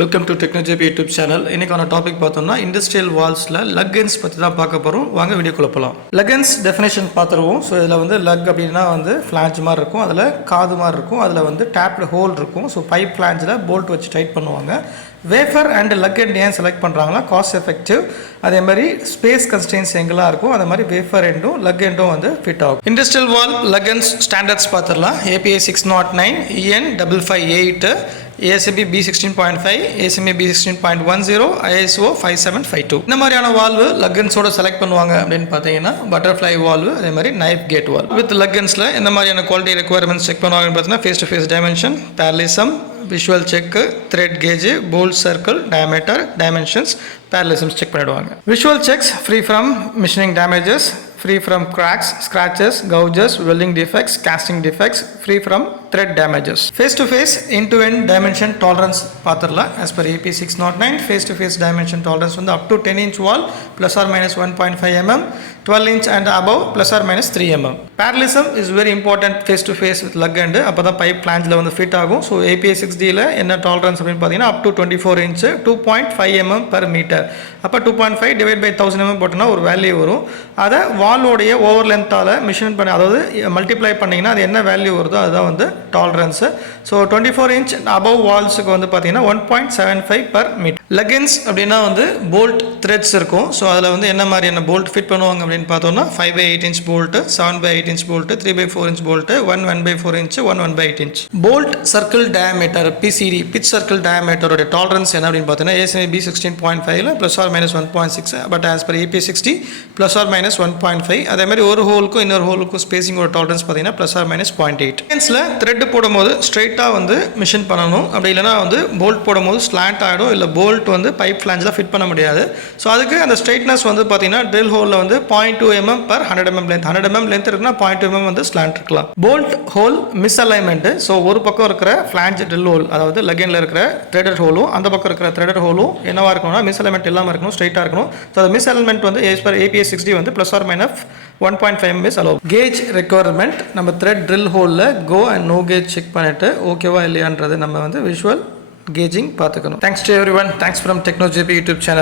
Welcome to technology YouTube channel. இன்னைக்கான topic பார்த்தோம்னா industrial வால்ஸில் லக்கன்ஸ் பற்றி தான் பார்க்க போகிறோம். வாங்க வீடியோக்குள்ள போகலாம். லக்கன்ஸ் டெஃபினேஷன் பார்த்துருவோம். ஸோ இதில் வந்து லக் அப்படின்னா வந்து ஃப்ளாஞ்ச் மாதிரி இருக்கும், அதில் காது மாதிரி இருக்கும், அதில் வந்து டேப்டு ஹோல் இருக்கும். ஸோ பைப் ஃப்ளாஞ்சில் போல்ட் வச்சு டைட் பண்ணுவாங்க. வேஃபர் அண்ட் லக் எண்ட் ஏன் செலக்ட் பண்ணுறாங்கன்னா காஸ்ட் எஃபெக்டிவ், அதே மாதிரி ஸ்பேஸ் கன்ஸ்டன்ஸ் எங்கெல்லாம் இருக்கும் அதே மாதிரி வேஃபர் எண்டும் லக் எண்டும் வந்து ஃபிட் ஆகும். இண்டஸ்ட்ரியல் வால் லக்கன்ஸ் ஸ்டாண்டர்ட்ஸ் பார்த்துடலாம். API 609, EN 558, ASME B16.5, ASME B16.10, ISO 5752. இந்த மாதிரியான வால்வு லக்கன்ஸோட செலக்ட் பண்ணுவாங்க அப்படின்னு பார்த்தீங்கன்னா பட்டர்ஃப்ளை வால்வு, அதே மாதிரி நைஃப் கேட் வால்வ். வித் லக்கன்ஸில் இந்த மாதிரியான குவாலிட்டி ரெக்குவயர்மெண்ட்ஸ் செக் பண்ணுவாங்கன்னு பார்த்தீங்கன்னா face to face dimension, parallelism, visual check, thread gauge, bolt circle, diameter, dimensions, parallelisms செக் பண்ணிடுவாங்க. Visual checks free from machining damages, free from cracks, scratches, gouges, welding defects, casting defects, free from thread damages. Face to face end-to-end dimension tolerance பார்த்துடலாம். As per API 609, face to face dimension tolerance வந்து up to 10 inch wall plus or minus 1.5 mm, 12 inch and above plus or minus 3 mm. Parallelism is very important face to face with lug end. அப்போ தான் pipe பிளான்ஜில் வந்து fit ஆகும். So API 6Dயில் என்ன tolerance அப்படின்னு பார்த்தீங்கன்னா up to 24 inch 2.5 mm per meter. அப்போ 2.5 divide by 1000 mm போட்டோன்னா ஒரு வேல்யூ வரும். அதை வாலோடைய ஓவர் லென்த்தால் மிஷின் பண்ணி அதாவது மல்டிப்ளை பண்ணிங்கன்னா அது என்ன வேல்யூ வருதோ அதுதான் வந்து டாலரன்ஸு. ஸோ 24 inch அபவ் வால்ஸுக்கு வந்து பார்த்தீங்கன்னா 1.75 per meter. லெகின்ஸ் அப்படின்னா வந்து போல்ட் த்ரெட்ஸ் இருக்கும். ஸோ அதில் வந்து என்ன மாதிரியான போல்ட் ஃபிட் பண்ணுவாங்க அப்படின்னு பார்த்தோம்னா 5/8 inch bolt, 7/8 inch bolt, 3/4 inch bolt, 1/4 inch, 1/8 inch. Bolt circle diameter PCD, pitch circle டயமீட்டரோட டாலரன்ஸ் என்ன அப்படின்னு பார்த்தீங்கன்னா ASME B16.5 plus or minus 1.6, but as per API 6D plus or minus 1.5. அதே மாதிரி ஒரு ஹோலுக்கும் இன்னொரு ஹோலுக்கும் ஸ்பேசிங்கோட டாலரன்ஸ் பார்த்தீங்கன்னா ப்ளஸ் ஆர் மைனஸ் 0.8. லெகின்ஸில் த்ரெட் போடும்போது ஸ்ட்ரைட்டாக வந்து மிஷின் பண்ணணும். அப்படி இல்லைனா வந்து போல்ட் போடும்போது ஸ்லாண்ட் ஆகிடும், இல்லை போல்ட் வந்து பைப் ஃப்ளாஞ்சில் ஃபிட் பண்ண முடியாது. ஸோ அதுக்கு அந்த ஸ்ட்ரைட்னஸ் வந்து பார்த்தீங்கன்னா ட்ரில் ஹோலில் வந்து 0.2 mm per 100 mm length, 100 mm length இருக்குன்னா 0.2 mm வந்து ஸ்லாண்ட் இருக்கலாம். Bolt hole misalignment. So ஒரு பக்கம் இருக்கிற ஃப்ளாஞ்ச் ட்ரில் ஹோல், அதாவது லெகின்ல இருக்கிற த்ரெடட் ஹோலும் அந்த பக்கம் இருக்கிற த்ரெடட் ஹோலும் என்னவா இருக்கணும்னா மிஸ் அலைன்மெண்ட் இல்லாமல் இருக்கணும், ஸ்ட்ரைட்டாக இருக்கணும். ஸோ அந்த மிஸ் அலைன்மெண்ட் வந்து as per API 6D வந்து plus or minus 1.5 mm allow. Gauge requirement, நம்ம த்ரெட் ட்ரில் ஹோலில் go and no gauge check பண்ணிட்டு ஓகேவா இல்லையான்றது நம்ம வந்து விஷுவல் கேஜிங் பார்த்துக்கணும். Thanks to everyone. Thanks from technology YouTube channel.